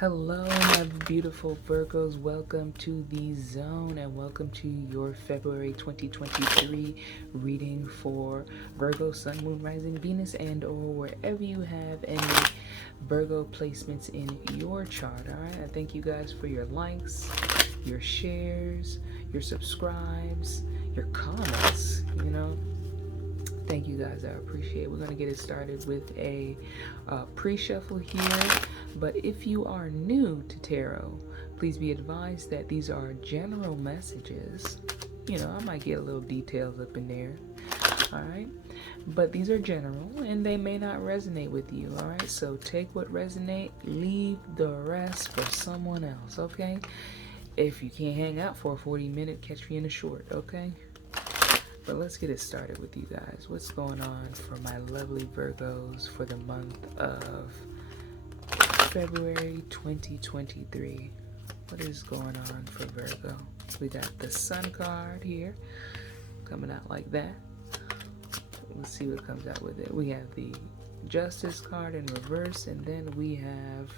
Hello, my beautiful Virgos. Welcome to the zone and welcome to your February 2023 reading for Virgo, Sun, Moon, Rising, Venus, and or wherever you have any Virgo placements in your chart. All right. I thank you guys for your likes, your shares, your subscribes, your comments. Thank you guys. I appreciate it. We're going to get it started with a pre-shuffle here. But if you are new to tarot, please be advised that these are general messages. I might get a little details up in there. All right. But these are general and they may not resonate with you. All right. So take what resonate, leave the rest for someone else. Okay. If you can't hang out for a 40-minute, catch me in a short. Okay. But let's get it started with you guys. What's going on for my lovely Virgos for the month of February 2023? What is going on for Virgo? We got the Sun card here coming out like that. Let's see what comes out with it. We have the Justice card in reverse, and then we have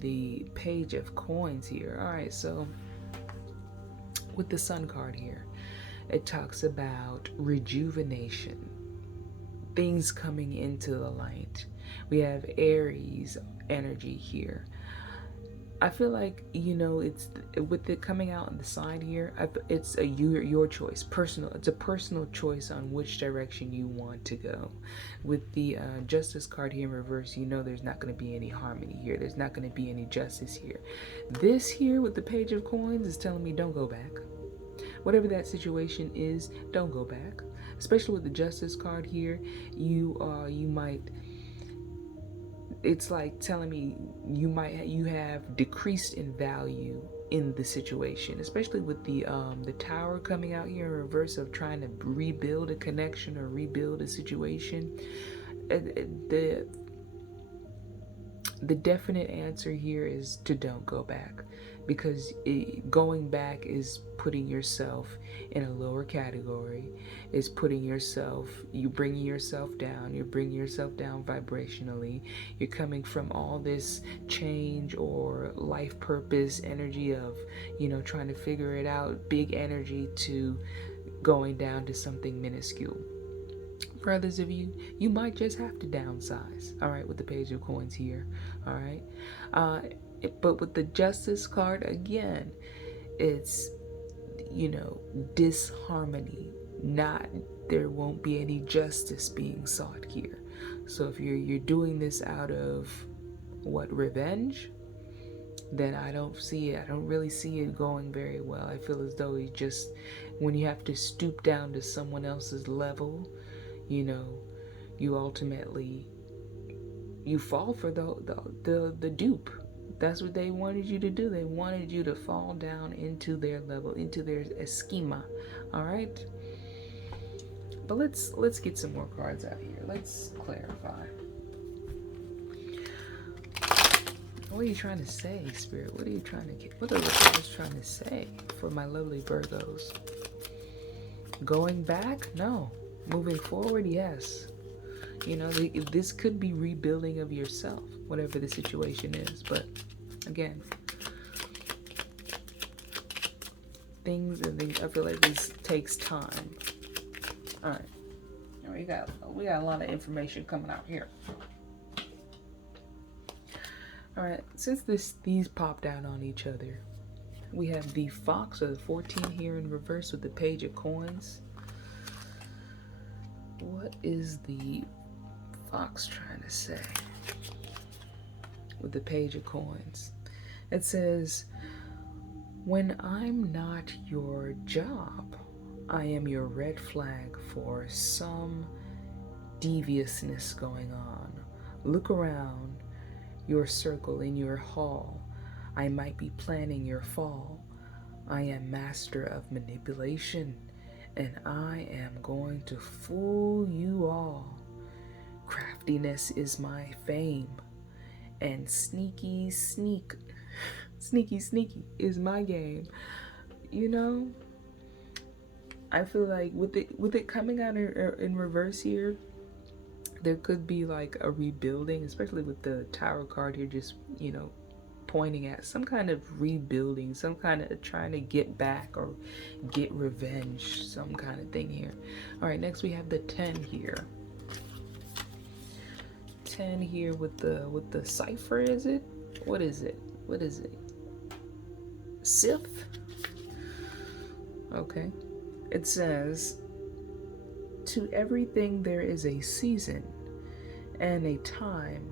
the Page of Coins here. All right, so with the Sun card here, it talks about rejuvenation, things coming into the light. We have Aries energy here. I feel like, it's with it coming out on the side here, it's your choice, personal. It's a personal choice on which direction you want to go. With the Justice card here in reverse, there's not going to be any harmony here. There's not going to be any justice here. This here with the Page of Coins is telling me don't go back. Whatever that situation is, don't go back. Especially with the Justice card here, you might. It's like telling me you have decreased in value in the situation, especially with the Tower coming out here in reverse of trying to rebuild a connection or rebuild a situation. The definite answer here is to don't go back, because going back is putting yourself in a lower category, is putting yourself, you're bringing yourself down vibrationally. You're coming from all this change or life purpose energy of, trying to figure it out, big energy, to going down to something minuscule. For others of you, you might just have to downsize, all right, with the Page of Coins here, all right? But with the Justice card, again, it's, disharmony. There won't be any justice being sought here. So if you're doing this out of, revenge, then I don't really see it going very well. I feel as though when you have to stoop down to someone else's level, you ultimately fall for the dupe. That's what they wanted you to do. They wanted you to fall down into their level, into their schema. All right. But let's get some more cards out here. Let's clarify. What are you trying to say, Spirit? What are the cards trying to say for my lovely Virgos? Going back? No. Moving forward? Yes. This could be rebuilding of yourself, whatever the situation is. But again, I feel like this takes time. All right. We got a lot of information coming out here. All right. Since these popped out on each other, we have the Fox, or the 14 here in reverse, with the Page of Coins. What is the Fox trying to say with the Page of Coins? It says, when I'm not your job, I am your red flag for some deviousness going on. Look around your circle, in your hall. I might be planning your fall. I am master of manipulation, and I am going to fool you all. Craftiness is my fame, and sneaky is my game. I feel like with it coming out in reverse here, There could be like a rebuilding, especially with the Tower card here, just, pointing at some kind of rebuilding, some kind of trying to get back or get revenge, some kind of thing here. All right, next we have the 10 here. 10 here with the cipher, is it? What is it? What is it? Sith? Okay. It says, to everything there is a season and a time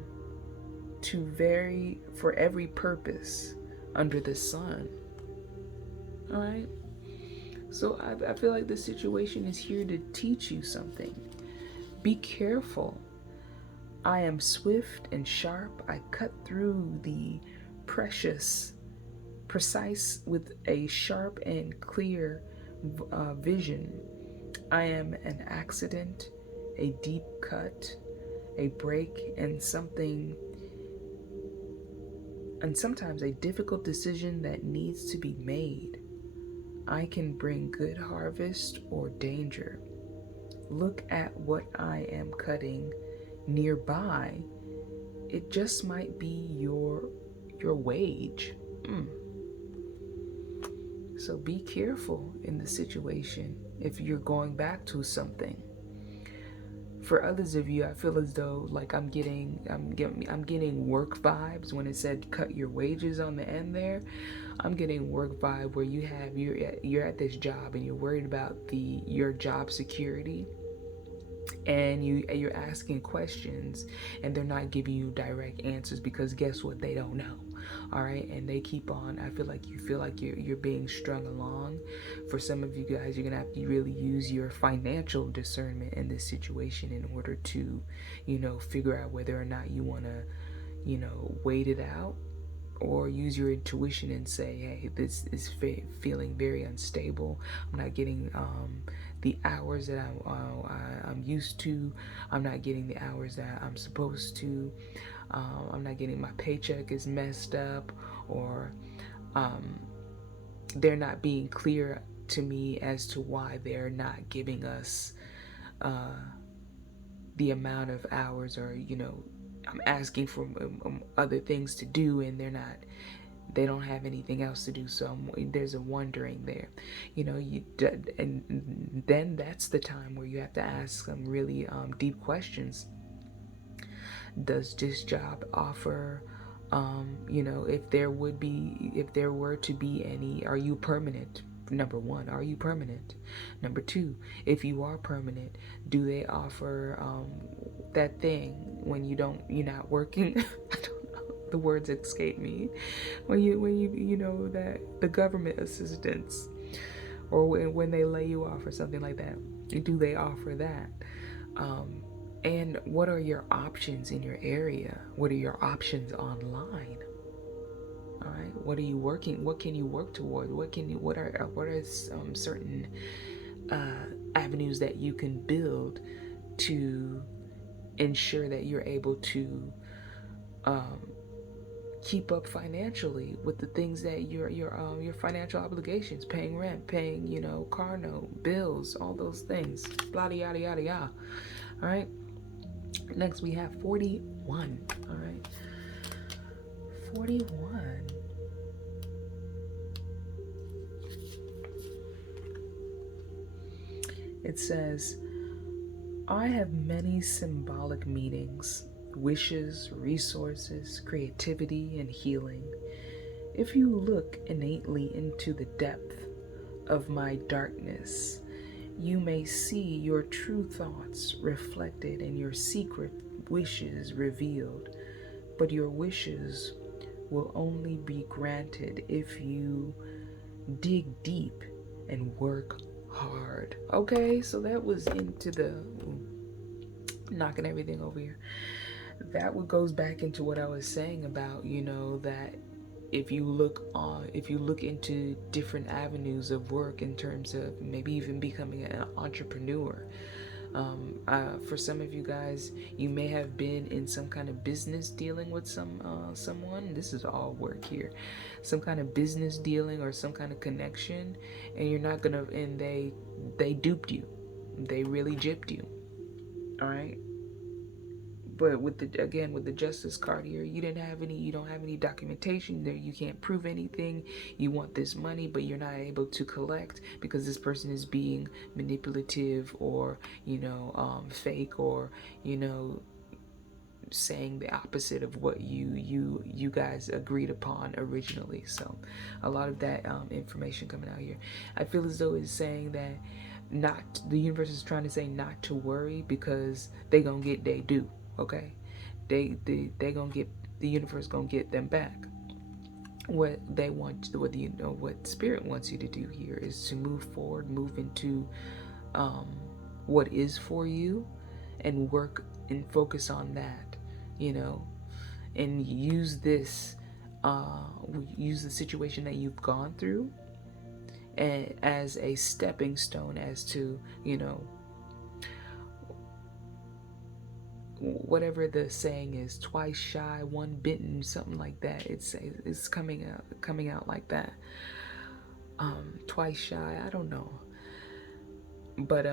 to vary for every purpose under the sun. All right. So I feel like this situation is here to teach you something. Be careful. I am swift and sharp. I cut through the precise with a sharp and clear vision. I am an accident, a deep cut, a break, and sometimes a difficult decision that needs to be made. I can bring good harvest or danger. Look at what I am cutting nearby. It just might be your wage. So be careful in the situation if you're going back to something. For others of you, I feel as though like I'm getting work vibes when it said cut your wages on the end there. I'm getting work vibe where you're at this job and you're worried about your job security, and you're asking questions and they're not giving you direct answers because guess what, they don't know. All right, and they keep on. I feel like you're being strung along. For some of you guys, you're gonna have to really use your financial discernment in this situation in order to figure out whether or not you want to wait it out, or use your intuition and say, hey, this is feeling very unstable. I'm not getting the hours that I'm used to. I'm not getting the hours that I'm supposed to. I'm not getting, my paycheck is messed up, or they're not being clear to me as to why they're not giving us the amount of hours, or I'm asking for other things to do and they don't have anything else to do. So there's a wondering there, and then that's the time where you have to ask some really deep questions. Does this job offer, if there were to be any, are you permanent? Number one, are you permanent? Number two, if you are permanent, do they offer that thing when you're not working? I don't know, the words escape me. When you know that the government assistance, or when they lay you off or something like that, do they offer that? And what are your options in your area? What are your options online? All right, what are you working? What can you work toward? What are certain avenues that you can build to ensure that you're able to keep up financially with the things that your financial obligations, paying rent, paying car note, bills, all those things, blah yada yada yada. All right. Next we have 41. All right. 41. It says, I have many symbolic meanings, wishes, resources, creativity, and healing. If you look innately into the depth of my darkness, you may see your true thoughts reflected and your secret wishes revealed. But your wishes will only be granted if you dig deep and work hard. Okay, so that was into the knocking everything over here. That what goes back into what I was saying about, that if you look into different avenues of work in terms of maybe even becoming an entrepreneur. For some of you guys, you may have been in some kind of business dealing with someone. This is all work here, some kind of business dealing or some kind of connection, and they duped you, they really gypped you. All right, But with the Justice card here, you don't have any documentation there. You can't prove anything. You want this money, but you're not able to collect because this person is being manipulative, or fake, or saying the opposite of what you guys agreed upon originally. So a lot of that information coming out here. I feel as though it's saying that not the universe is trying to say not to worry because they gonna get they due. Okay, they gonna get, the universe gonna get them back. What they want, what spirit wants you to do here is to move forward, move into what is for you, and work and focus on that, and use this, use the situation that you've gone through and as a stepping stone as to, whatever the saying is, twice shy, one bitten, something like that. It's coming out like that. Twice shy, I don't know. But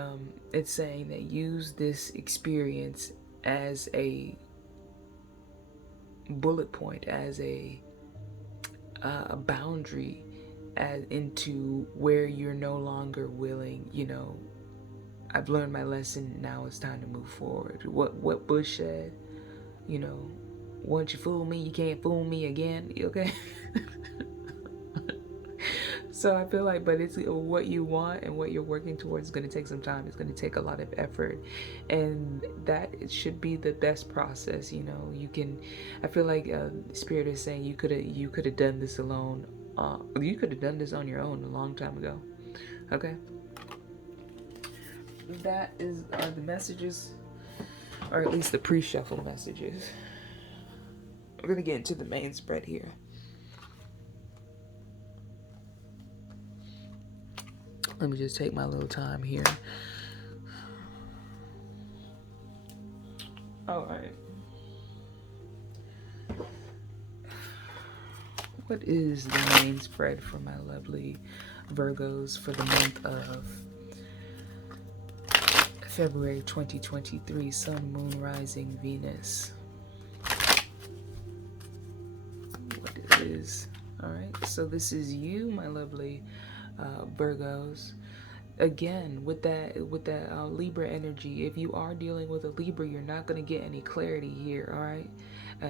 it's saying that use this experience as a bullet point, as a boundary, as into where you're no longer willing. I've learned my lesson. Now it's time to move forward. What Bush said. Once you fool me, you can't fool me again. Okay. So I feel like, but it's what you want and what you're working towards is going to take some time. It's going to take a lot of effort, and that it should be the best process. You can. I feel like Spirit is saying you could have done this alone. You could have done this on your own a long time ago. Okay. That are the messages, or at least the pre-shuffle messages. We're gonna get into the main spread here. Let me just take my little time here. All right. What is the main spread for my lovely Virgos for the month of February 2023? Sun, Moon, Rising, Venus. What it is. All right. So this is you, my lovely Virgos. Again, with that Libra energy, if you are dealing with a Libra, you're not going to get any clarity here. All right.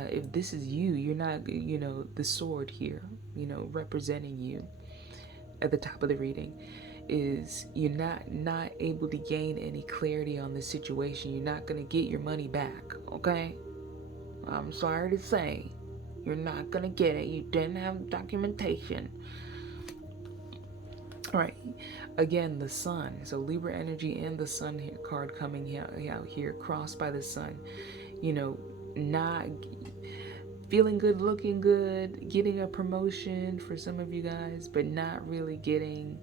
If this is you, you're not, the sword here, representing you at the top of the reading, is you're not able to gain any clarity on the situation. You're not going to get your money back. Okay. I'm sorry to say, you're not going to get it. You didn't have documentation. All right. Again, the sun. So Libra energy and the sun here, card coming out here, crossed by the sun. Not feeling good, looking good, getting a promotion for some of you guys, but not really getting.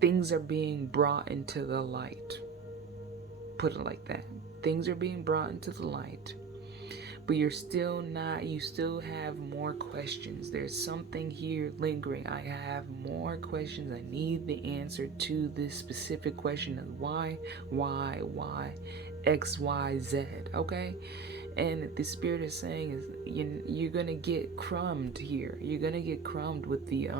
Things are being brought into the light. Put it like that. Things are being brought into the light. But you still have more questions. There's something here lingering. I have more questions. I need the answer to this specific question of why, X, Y, Z. Okay? And the Spirit is saying is you're gonna get crumbed here. You're gonna get crumbed with the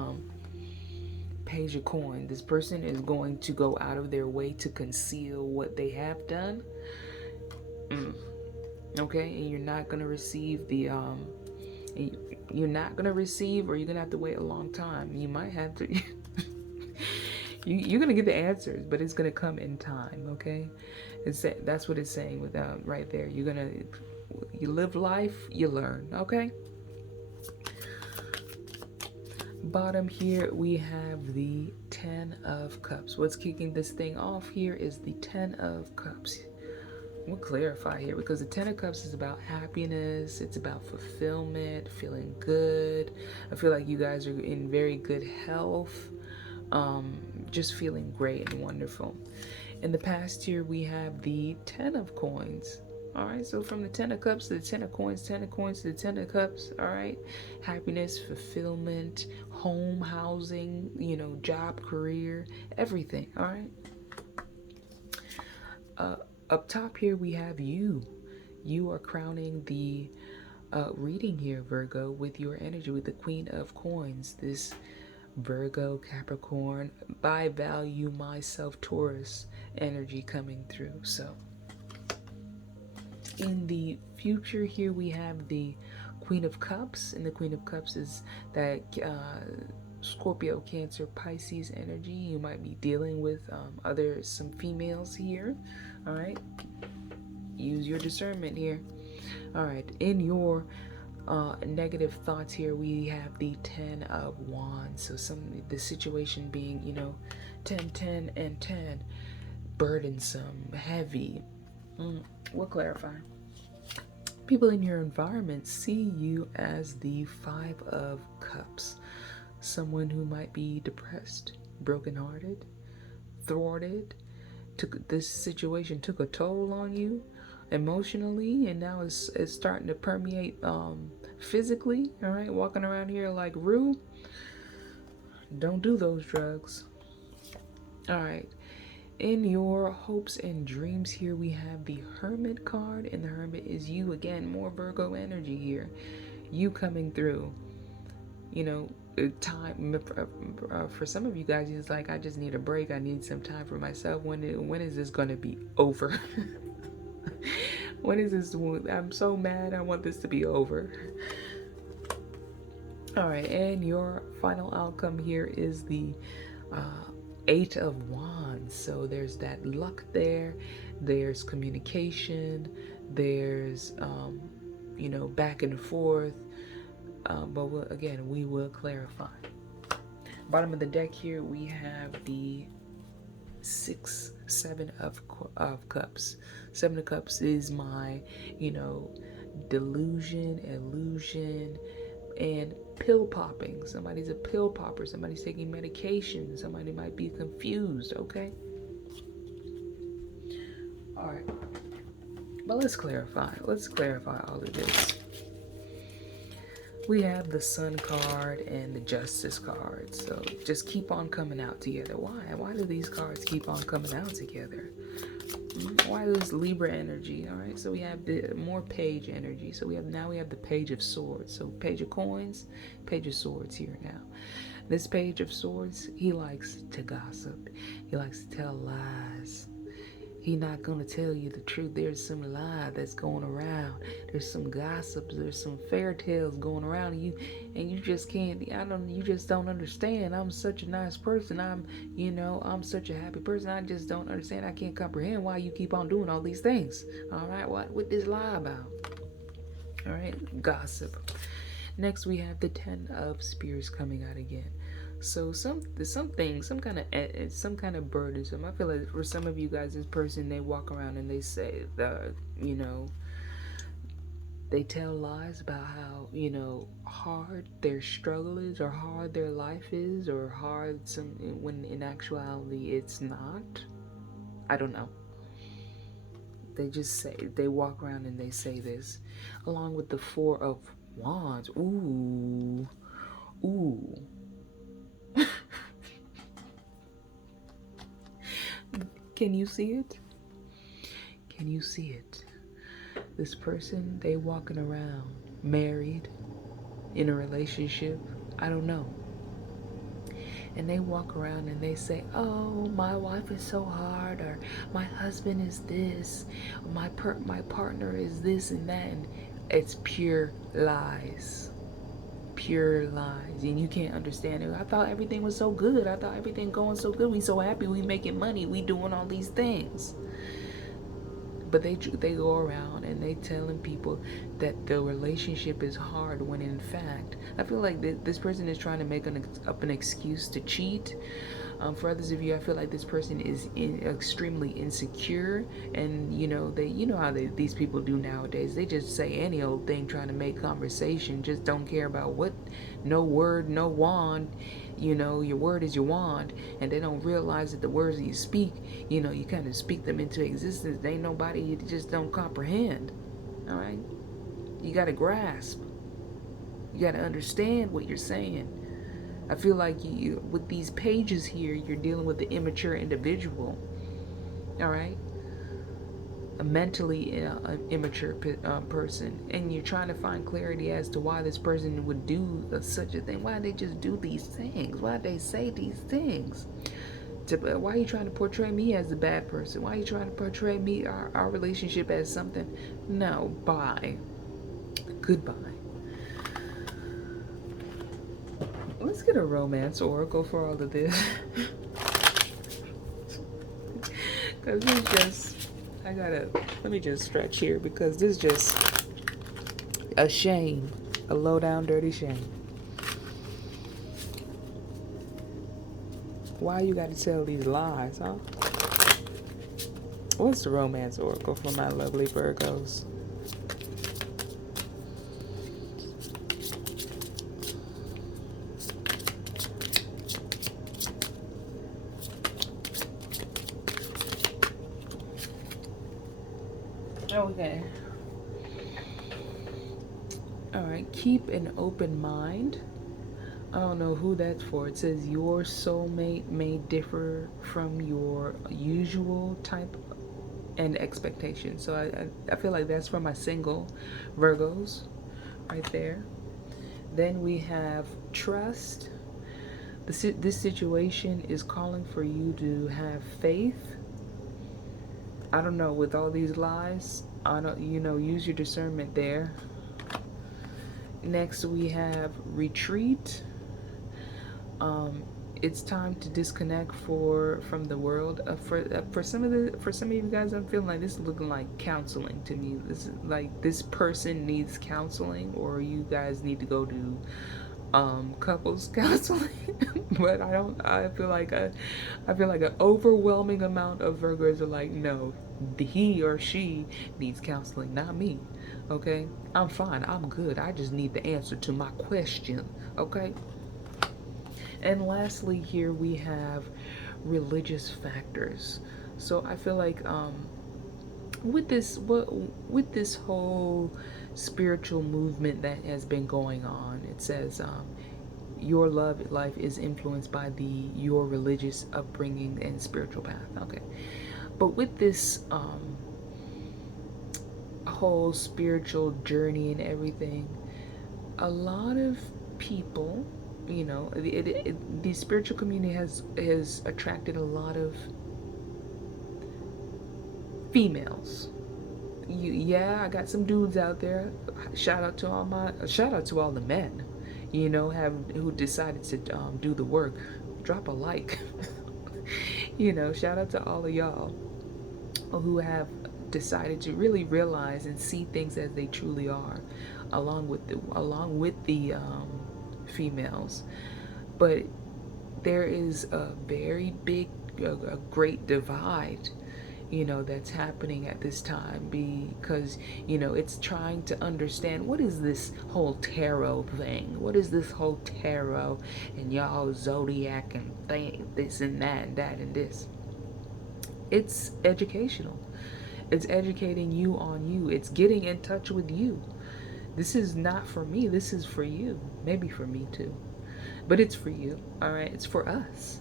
Page of Coin. This person is going to go out of their way to conceal what they have done. Okay, and you're not gonna receive the you're not gonna receive, or you're gonna have to wait a long time. You might have to. You're gonna get the answers, but it's gonna come in time. Okay, that's what it's saying with right there. You live life, you learn. Okay. Bottom here we have the 10 of Cups. What's kicking this thing off here is the 10 of Cups. We'll clarify here, because the 10 of Cups is about happiness. It's about fulfillment, feeling good. I feel like you guys are in very good health, just feeling great and wonderful. In the past here, we have the 10 of Coins. All right, so from the 10 of Cups to the 10 of Coins, 10 of Coins to the 10 of Cups, all right? Happiness, fulfillment, home, housing, job, career, everything, all right? Up top here, we have you. You are crowning the reading here, Virgo, with your energy, with the Queen of Coins. This Virgo, Capricorn, by value myself, Taurus energy coming through. So, in the future, here we have the Queen of Cups, and the Queen of Cups is that Scorpio, Cancer, Pisces energy. You might be dealing with some females here. All right, use your discernment here. All right, in your negative thoughts here, we have the 10 of Wands. So the situation being, 10, 10, and 10, burdensome, heavy. We'll clarify. People in your environment see you as the 5 of Cups. Someone who might be depressed, brokenhearted, thwarted. This situation took a toll on you emotionally, and now it's starting to permeate physically. All right, walking around here like Rue. Don't do those drugs. All right. In your hopes and dreams here, we have the Hermit card, and the Hermit is you again. More Virgo energy here. You coming through. Time for some of you guys, it's like, I just need a break. I need some time for myself. When is this going to be over? When is this? I'm so mad. I want this to be over. All right, and your final outcome here is the 8 of Wands. So there's that luck there. There's communication. There's back and forth. But again, we will clarify. Bottom of the deck here, we have the 7 of Cups. 7 of Cups is my, delusion, illusion, and pill popping. Somebody's a pill popper. Somebody's taking medication. Somebody might be confused, okay? All right. But let's clarify. Let's clarify all of this. We have the Sun card and the Justice card. So just keep on coming out together. Why? Why do these cards keep on coming out together? Why this Libra energy? All right. So we have the more Page energy. So we have the Page of Swords. So Page of Coins, Page of Swords here now. This Page of Swords, he likes to gossip. He likes to tell lies. He's not gonna tell you the truth. There's some lie that's going around. There's some gossips. There's some fairy tales going around, and you just can't. You just don't understand. I'm such a nice person. I'm such a happy person. I just don't understand. I can't comprehend why you keep on doing all these things. All right, what this lie about? All right, gossip. Next, we have the 10 of Spears coming out again. So some kind of burdensome. I feel like for some of you guys, this person, they walk around and they say they tell lies about how hard their struggle is, or hard their life is, or hard when in actuality it's not. I don't know. They walk around and they say this, along with the 4 of Wands. Ooh. Can you see it? Can you see it? This person, they walking around married, in a relationship, I don't know. And they walk around and they say, oh, my wife is so hard, or my husband is this, my partner is this and that, and it's pure lies. Pure lies, and you can't understand it. I thought everything was so good. I thought everything going so good. We so happy. We making money. We doing all these things. But they go around and they telling people that the relationship is hard, when in fact, I feel like this person is trying to make up an excuse to cheat. For others of you, I feel like this person is extremely insecure, and how these people do nowadays. They just say any old thing trying to make conversation. Just don't care about what, no word, no wand. Your word is your wand, and they don't realize that the words that you speak, you kind of speak them into existence. They ain't nobody, you just don't comprehend. All right, you got to grasp. You got to understand what you're saying. I feel like with these pages here, you're dealing with the immature individual. All right. a mentally immature person, and you're trying to find clarity as to why this person would do such a thing. Why they just do these things? Why they say these things? Why are you trying to portray me as a bad person? Why are you trying to portray me, our relationship, as something? No, bye. Goodbye. Let's get a romance oracle for all of this. Because it's just, let me just stretch here, because this is just a shame. A low down, dirty shame. Why you gotta tell these lies, huh? What's the romance oracle for my lovely Virgos? Okay. Alright, keep an open mind. I don't know who that's for. It says your soulmate may differ from your usual type and expectation. So I feel like that's for my single Virgos right there. Then we have trust. This situation is calling for you to have faith. I don't know, with all these lies, I don't, use your discernment there. Next we have retreat. It's time to disconnect from the world. For some of you guys, I'm feeling like this is looking like counseling to me. This is like this person needs counseling, or you guys need to go to couples counseling. But I feel like an overwhelming amount of Virgos are like, no, he or she needs counseling, not me. Okay, I'm fine, I'm good, I just need the answer to my question. Okay. And lastly, here we have religious factors. So I feel like with this whole spiritual movement that has been going on, it says your love life is influenced by your religious upbringing and spiritual path. Okay, but with this whole spiritual journey and everything, a lot of people, the spiritual community has attracted a lot of females. I got some dudes out there. Shout out to all the men, who decided to do the work. Drop a like. Shout out to all of y'all who have decided to really realize and see things as they truly are, along with the females. But there is a very big, a great divide, that's happening at this time, because it's trying to understand what is this whole tarot thing. What is this whole tarot and y'all zodiac and this and that and that and this. It's educational. It's educating you on you. It's getting in touch with you. This is not for me. This is for you. Maybe for me too. But it's for you. All right. It's for us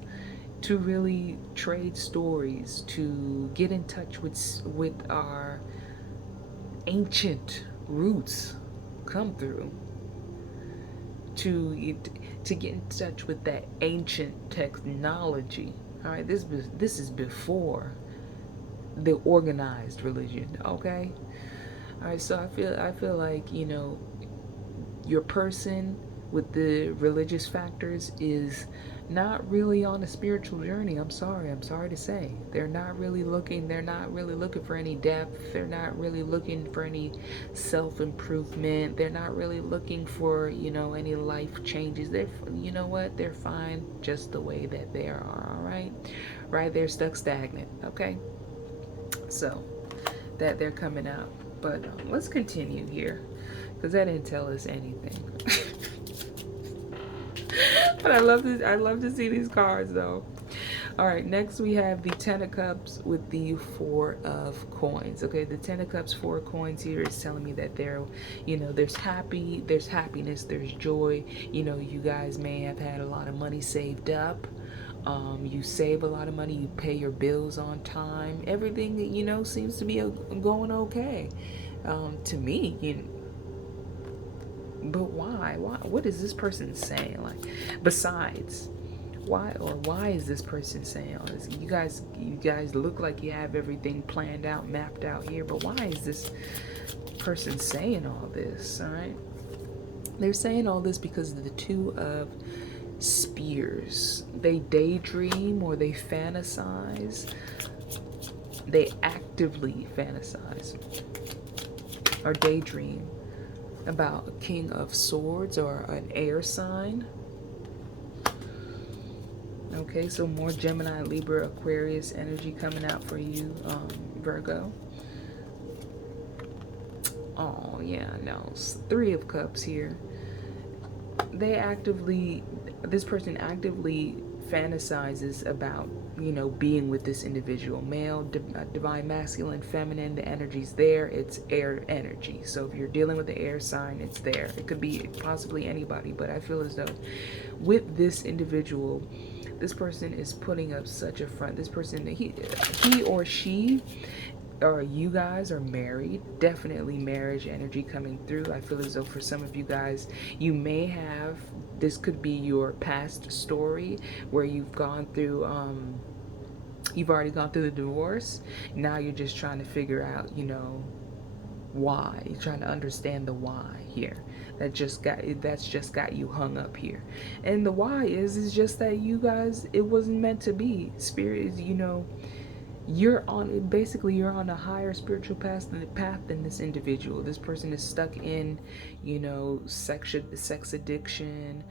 to really trade stories, to get in touch with our ancient roots, come through, to get in touch with that ancient technology. All right. This is before the organized religion. Okay. All right. So I feel like your person with the religious factors is not really on a spiritual journey. I'm sorry to say. They're not really looking for any depth. They're not really looking for any self-improvement. They're not really looking for, any life changes. They're fine just the way that they are, all right? Right, they're stuck stagnant, okay? So, that they're coming out. But let's continue here, because that didn't tell us anything. But I love to see these cards though. All right, next we have the Ten of Cups with the Four of Coins. Okay, the Ten of Cups, Four of Coins here is telling me that there's happiness, there's joy. You guys may have had a lot of money saved up. You save a lot of money, you pay your bills on time, everything, seems to be going okay. To me, but why, what is this person saying? Like, besides, why is this person saying all this? You guys look like you have everything planned out, mapped out here, but why is this person saying all this? All right, they're saying all this because of the Two of Spears. They daydream or they fantasize. They actively fantasize or daydream about a King of Swords or an air sign. Okay, so more Gemini, Libra, Aquarius energy coming out for you, Virgo. Oh, yeah, no. Three of Cups here. This person actively fantasizes about, being with this individual. Male, divine, masculine, feminine, the energy's there. It's air energy. So if you're dealing with the air sign, it's there. It could be possibly anybody, but I feel as though with this individual, this person is putting up such a front. This person, he or she, or you guys are married. Definitely marriage energy coming through. I feel as though for some of you guys, you may have, this could be your past story where you've gone through, you've already gone through the divorce. Now you're just trying to figure out, why. You're trying to understand the why here. That's just got you hung up here. And the why is just that you guys, it wasn't meant to be. Spirit is, you're on a higher spiritual path than this individual. This person is stuck in, sex addiction,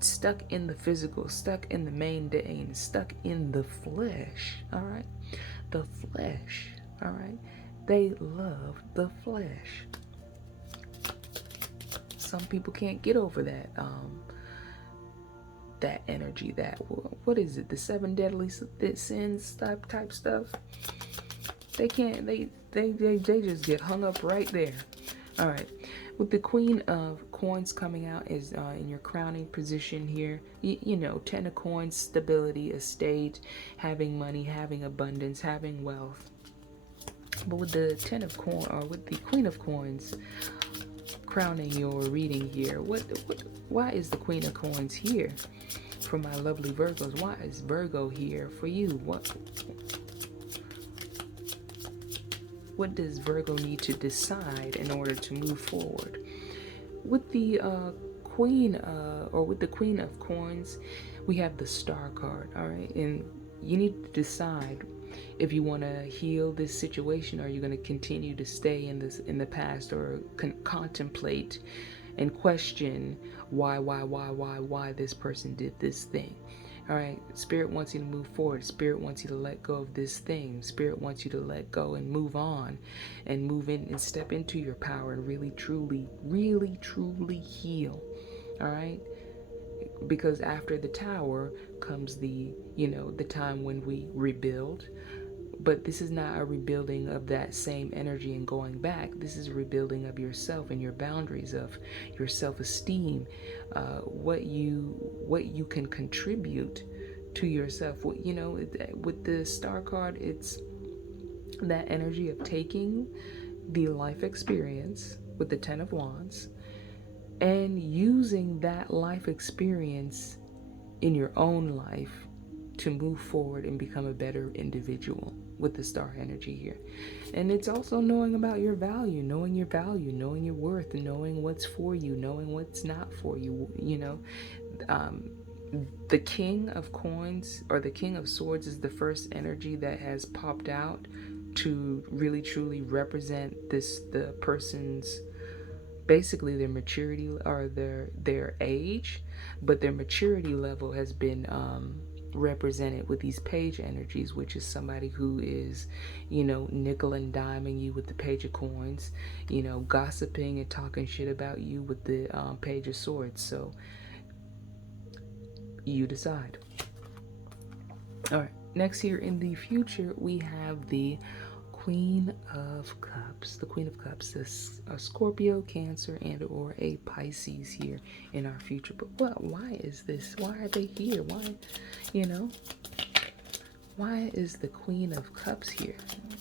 stuck in the physical, stuck in the mundane, stuck in the flesh. All right, the flesh. All right, they love the flesh. Some people can't get over that. That energy, that, what is it, the 7 deadly sins type stuff. They can't, they just get hung up right there. All right, with the Queen of Coins coming out is in your crowning position here. 10 of Coins, stability, estate, having money, having abundance, having wealth. But with the 10 of Coins, or with the Queen of Coins crowning your reading here, why is the Queen of Coins here for my lovely Virgos? Why is Virgo here for you? What does Virgo need to decide in order to move forward? With the Queen of Coins, we have the Star card. All right, and you need to decide if you want to heal this situation, or you're going to continue to stay in the past, or contemplate and question why this person did this thing. All right, Spirit wants you to move forward. Spirit wants you to let go of this thing. Spirit wants you to let go and move on, and move in and step into your power, and really truly heal. All right, because after the Tower comes the time when we rebuild. But this is not a rebuilding of that same energy and going back. This is a rebuilding of yourself and your boundaries, of your self-esteem, what you can contribute to yourself. With the Star card, it's that energy of taking the life experience with the 10 of Wands and using that life experience in your own life to move forward and become a better individual with the Star energy here. And it's also knowing about your value, knowing your worth, knowing what's for you, knowing what's not for you. The King of Coins, or the King of Swords, is the first energy that has popped out to really truly represent the person's, basically their maturity, or their age, but their maturity level has been represented with these Page energies, which is somebody who is, nickel and diming you with the Page of Coins, gossiping and talking shit about you with the Page of Swords. So you decide. All right, next here in the future, we have the Queen of Cups. The Queen of Cups is a Scorpio, Cancer, and or a Pisces here in our future. But why is this? Why are they here? Why, you know? Why is the Queen of Cups here?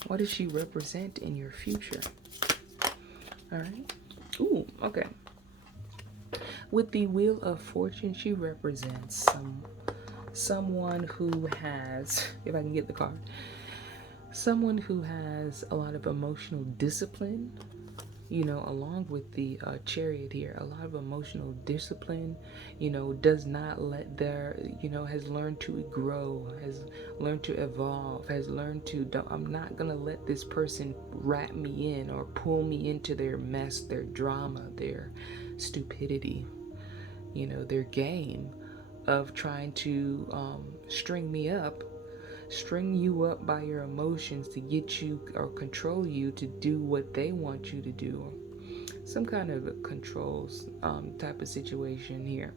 What does she represent in your future? All right. Ooh, okay. With the Wheel of Fortune, she represents someone who has, if I can get the card, someone who has a lot of emotional discipline, you know, along with the Chariot here, a lot of emotional discipline, you know, does not let their, you know, has learned to grow, has learned to evolve, has learned to, I'm not going to let this person wrap me in or pull me into their mess, their drama, their stupidity, you know, their game of trying to string me up, string you up by your emotions to get you or control you to do what they want you to do. Some kind of a controls type of situation here.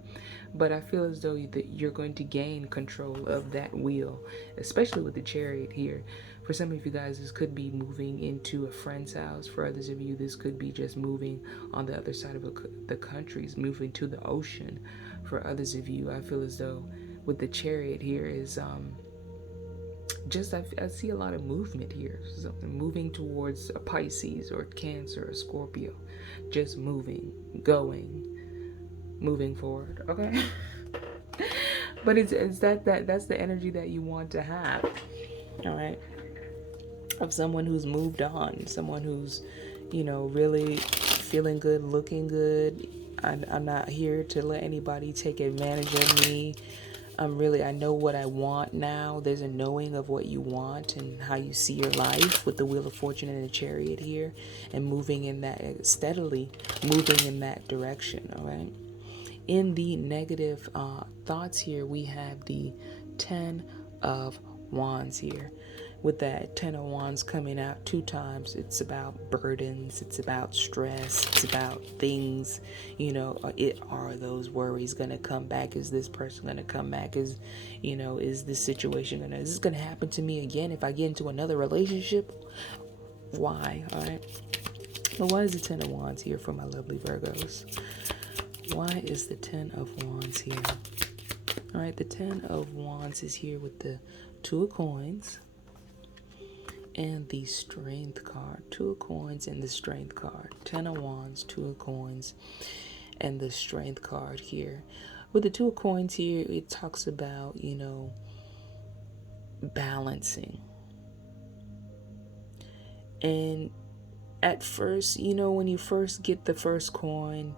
But I feel as though that you're going to gain control of that wheel, especially with the Chariot here. For some of you guys, this could be moving into a friend's house. For others of you, this could be just moving on the other side of the countries, moving to the ocean. For others of you, I feel as though with the Chariot here is I see a lot of movement here. So moving towards a Pisces or Cancer or Scorpio. Just moving, going, moving forward. Okay. But it's that's the energy that you want to have. All right. Of someone who's moved on, someone who's, you know, really feeling good, looking good. I'm not here to let anybody take advantage of me. I know what I want now. There's a knowing of what you want and how you see your life with the Wheel of Fortune and the Chariot here, and moving in that, steadily moving in that direction. All right. In the negative thoughts here, we have the 10 of Wands here. With that 10 of Wands coming out 2 times, it's about burdens, it's about stress, it's about things, you know, are those worries going to come back? Is this person going to come back? Is this situation is this going to happen to me again if I get into another relationship? Why? All right. But why is the 10 of Wands here for my lovely Virgos? Why is the 10 of Wands here? All right, the 10 of Wands is here with the 2 of Coins and the Strength card. 2 of Coins and the Strength card. 10 of Wands, 2 of Coins, and the Strength card here. With the 2 of Coins here, it talks about, you know, balancing. And at first, you know, when you first get the first coin,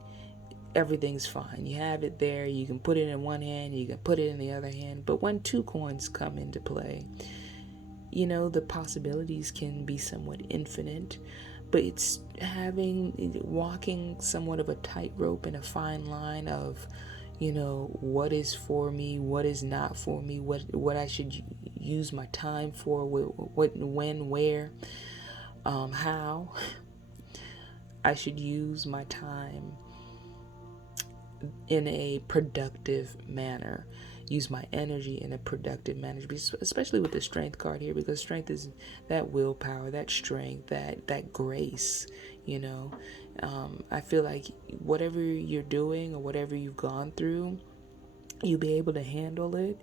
everything's fine. You have it there. You can put it in one hand. You can put it in the other hand. But when 2 coins come into play, you know, the possibilities can be somewhat infinite. But it's walking somewhat of a tightrope and a fine line of, you know, what is for me, what is not for me, what I should use my time for, what, when, where, how I should use my time in a productive manner, use my energy in a productive manner, especially with the Strength card here, because strength is that willpower, that strength, that grace, you know. I feel like whatever you're doing or whatever you've gone through, you'll be able to handle it,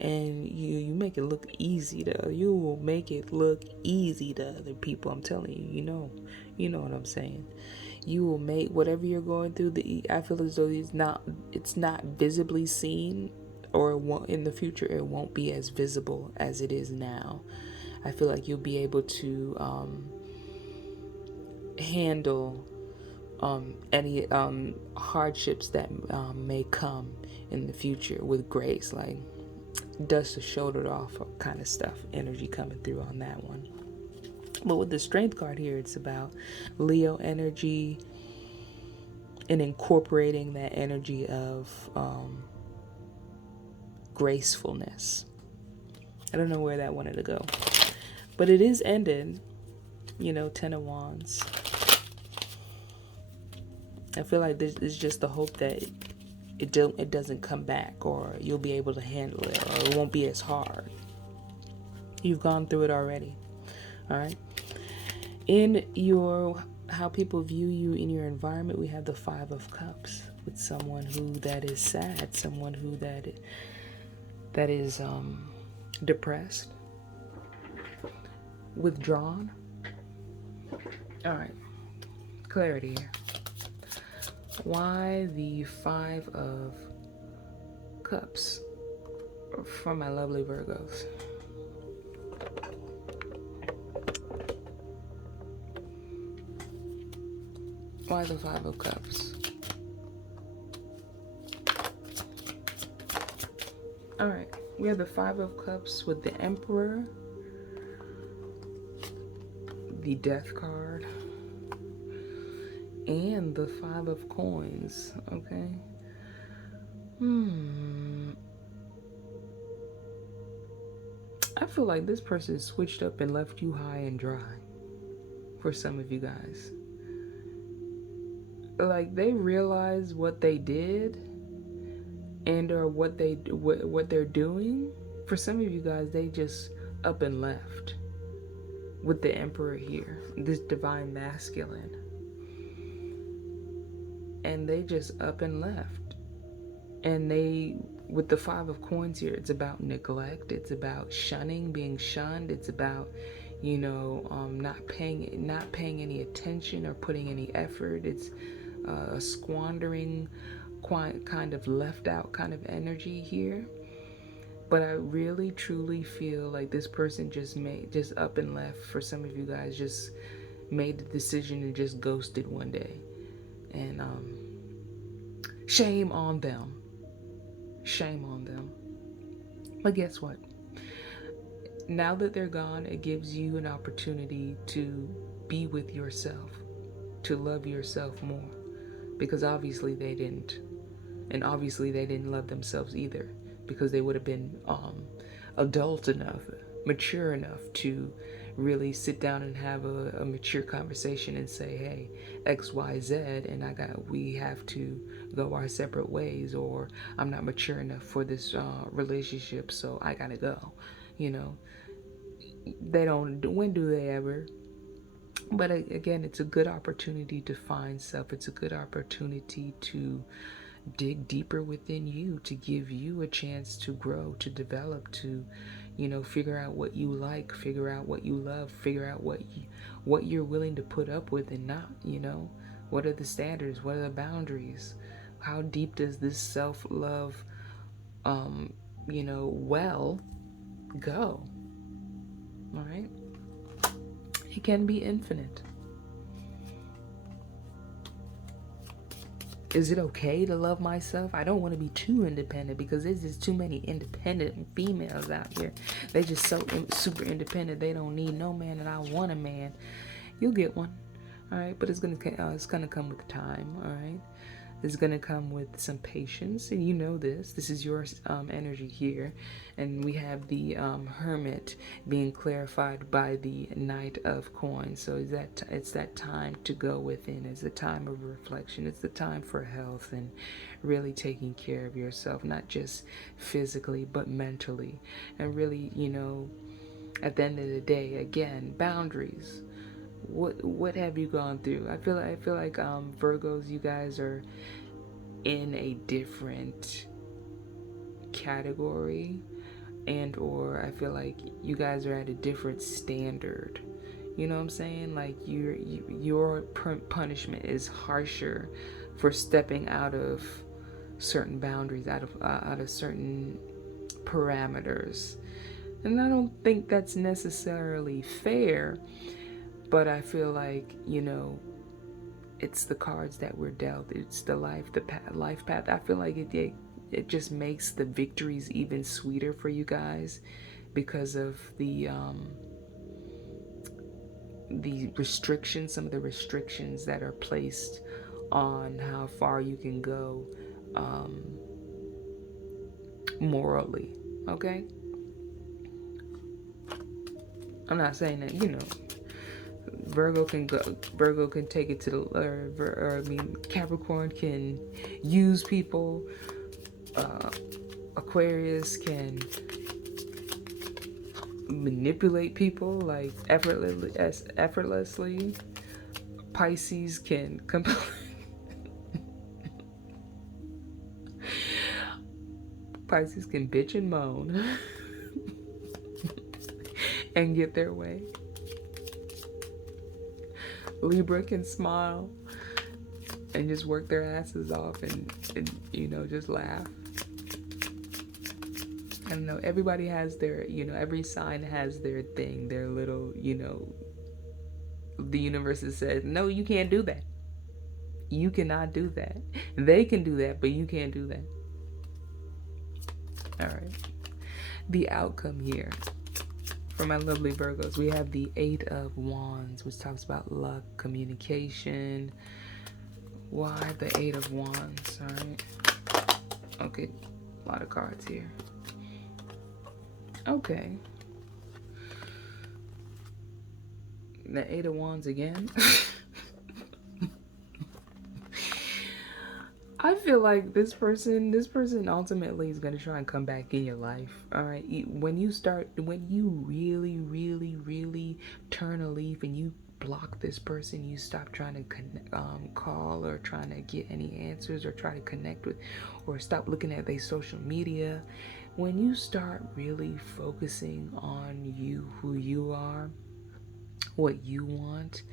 and you make it look easy you will make it look easy to other people. I'm telling you, you know what I'm saying. You will make whatever you're going through. I feel as though it's not visibly seen, or in the future it won't be as visible as it is now. I feel like you'll be able to handle any hardships that may come in the future with grace, like dust the shoulder off kind of stuff, energy coming through on that one. But with the Strength card here, it's about Leo energy and incorporating that energy of gracefulness. I don't know where that wanted to go, but it is ended, you know, 10 of Wands. I feel like there's just the hope that it doesn't come back, or you'll be able to handle it, or it won't be as hard. You've gone through it already. All right. In your how people view you in your environment, we have the Five of Cups with someone who that is sad, someone who that is depressed, withdrawn. All right, clarity here. Why the Five of Cups for my lovely Virgos? Why the Five of Cups? All right, we have the Five of Cups with the Emperor, the Death card, and the Five of Coins. Okay. I feel like this person switched up and left you high and dry. For some of you guys, like they realize what they did and or what they're doing. For some of you guys, they just up and left with the Emperor here, this divine masculine, and they just up and left. And they, with the Five of Coins here, it's about neglect, it's about shunning, being shunned, it's about, you know, not paying any attention or putting any effort. It's a squandering, kind of left out kind of energy here. But I really truly feel like this person just up and left. For some of you guys, just made the decision and just ghosted one day. And shame on them. Shame on them. But guess what? Now that they're gone, it gives you an opportunity to be with yourself, to love yourself more. Because obviously they didn't. And obviously they didn't love themselves either. Because they would have been adult enough, mature enough to really sit down and have a mature conversation and say, hey, X, Y, Z, and we have to go our separate ways, or I'm not mature enough for this relationship, so I gotta go. You know, they don't. When do they ever? But again, it's a good opportunity to find self. It's a good opportunity to dig deeper within you, to give you a chance to grow, to develop, to, you know, figure out what you like, figure out what you love, figure out what you're willing to put up with and not, you know. What are the standards? What are the boundaries? How deep does this self-love, you know, well go? All right? It can be infinite. Is it okay to love myself? I don't want to be too independent, because there's just too many independent females out here. They just so super independent. They don't need no man, and I want a man. You'll get one, all right? But it's gonna come with time, all right? It's gonna come with some patience, and you know this. This is your energy here, and we have the Hermit being clarified by the Knight of Coins. So it's that time to go within. It's a time of reflection. It's the time for health and really taking care of yourself, not just physically but mentally, and really, you know, at the end of the day, again, boundaries. What have you gone through? I feel like Virgos, you guys are in a different category, and or I feel like you guys are at a different standard. You know what I'm saying? Like your punishment is harsher for stepping out of certain boundaries, out of certain parameters. And I don't think that's necessarily fair. But I feel like, you know, it's the cards that we're dealt. It's the life path. I feel like it just makes the victories even sweeter for you guys, because of the restrictions, some of the restrictions that are placed on how far you can go morally. Okay? I'm not saying that, you know, Virgo can take it to the, Capricorn can use people. Aquarius can manipulate people like effortlessly. Pisces can Pisces can bitch and moan and get their way. Libra can smile and just work their asses off and just laugh. I don't know, everybody has their, every sign has their thing, their little, the universe has said, no, you can't do that. You cannot do that. They can do that, but you can't do that. All right. The outcome here for my lovely Virgos, we have the 8 of Wands, which talks about luck, communication. Why the 8 of Wands? All right. Okay. A lot of cards here. Okay. The 8 of Wands again. I feel like this person ultimately is going to try and come back in your life. All right. When you really, really, really turn a leaf and you block this person, you stop trying to call or trying to get any answers or try to connect with, or stop looking at their social media. When you start really focusing on you, who you are, what you want,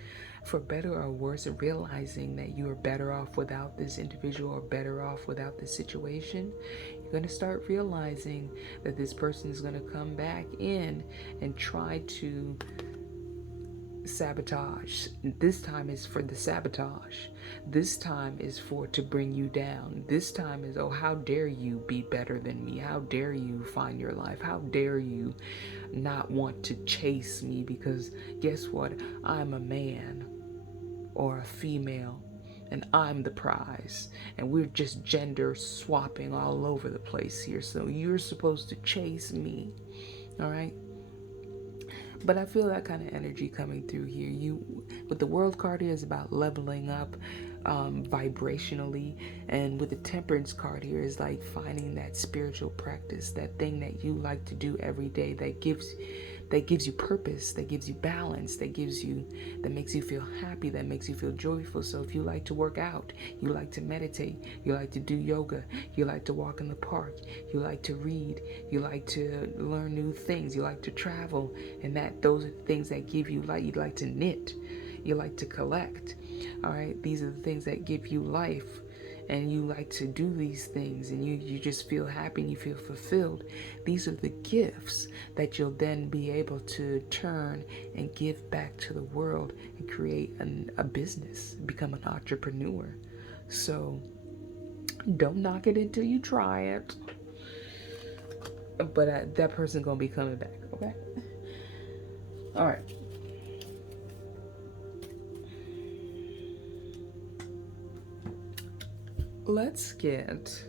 for better or worse, realizing that you are better off without this individual or better off without this situation, you're going to start realizing that this person is going to come back in and try to sabotage. This time is for the sabotage. This time is for to bring you down. This time is, oh, how dare you be better than me? How dare you find your life? How dare you not want to chase me? Because guess what? I'm a man or a female and I'm the prize, and we're just gender swapping all over the place here, so you're supposed to chase me. All right. But I feel that kind of energy coming through here. With the World card here is about leveling up vibrationally, and with the Temperance card here is like finding that spiritual practice, that thing that you like to do every day that gives you purpose, that gives you balance, that makes you feel happy, that makes you feel joyful. So if you like to work out, you like to meditate, you like to do yoga, you like to walk in the park, you like to read, you like to learn new things, you like to travel, and those are the things that give you life. You like to knit, you like to collect. All right, these are the things that give you life, and you like to do these things, and you just feel happy and you feel fulfilled. These are the gifts that you'll then be able to turn and give back to the world and create a business, become an entrepreneur. So don't knock it until you try it. But that person's gonna be coming back, okay? All right. Let's get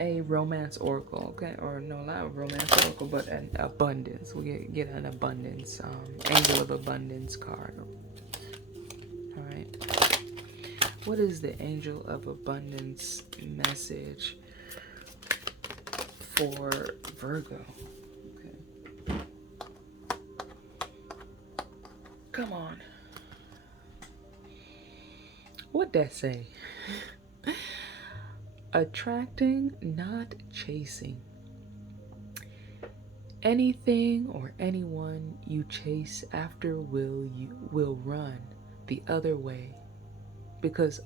a romance oracle, okay? Or no, not a romance oracle, but an abundance. We get an abundance, angel of abundance card. All right. What is the angel of abundance message for Virgo? Okay. Come on. What'd that say? Attracting, not chasing. Anything or anyone you chase after will run the other way because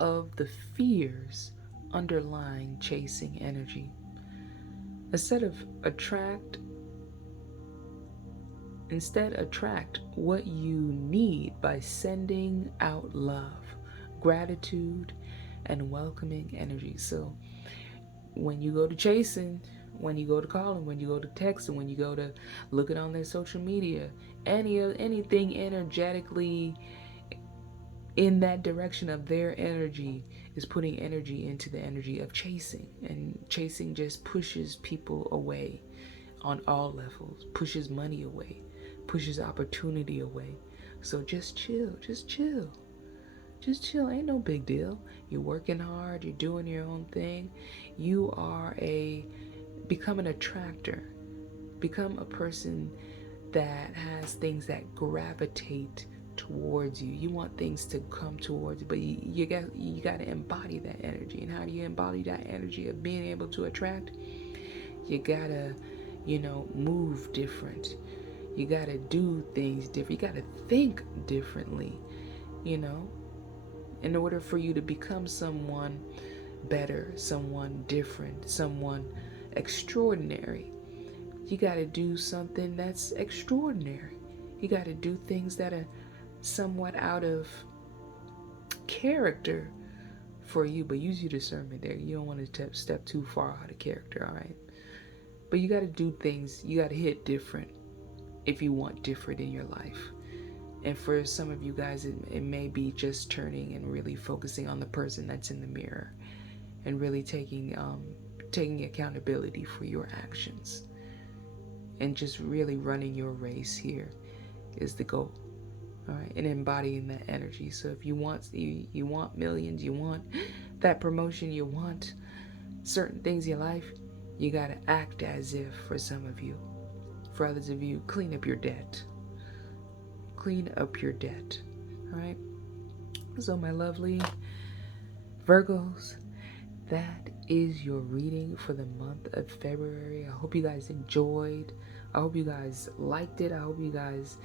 of the fears underlying chasing energy. Instead attract what you need by sending out love, gratitude, and welcoming energy. So when you go to chasing, when you go to calling, when you go to texting, when you go to looking on their social media, anything energetically in that direction of their energy is putting energy into the energy of chasing. And chasing just pushes people away on all levels, pushes money away, pushes opportunity away. So just chill. Ain't no big deal. You're working hard, you're doing your own thing. You are become an attractor Become a person that has things that gravitate towards you. You want things to come towards you, but you got to embody that energy. And how do you embody that energy of being able to attract? You gotta, move different. You gotta do things different. You gotta think differently, you know, in order for you to become someone better, someone different, someone extraordinary. You gotta do something that's extraordinary. You gotta do things that are somewhat out of character for you, but use your discernment there. You don't want to step too far out of character, all right? But you got to do things, you got to hit different if you want different in your life. And for some of you guys, it may be just turning and really focusing on the person that's in the mirror and really taking accountability for your actions and just really running your race here is the goal. All right, and embodying that energy. So if you want millions, you want that promotion, you want certain things in your life, you got to act as if. For some of you, for others of you, clean up your debt. Clean up your debt. All right. So my lovely Virgos, that is your reading for the month of February. I hope you guys enjoyed. I hope you guys liked it. I hope you guys,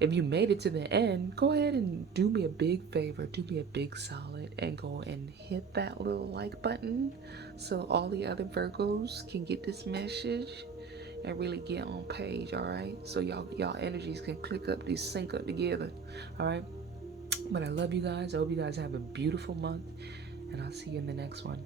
if you made it to the end, go ahead and do me a big favor, do me a big solid, and go and hit that little like button so all the other Virgos can get this message and really get on page, all right? So y'all energies can sync up together, all right? But I love you guys. I hope you guys have a beautiful month, and I'll see you in the next one.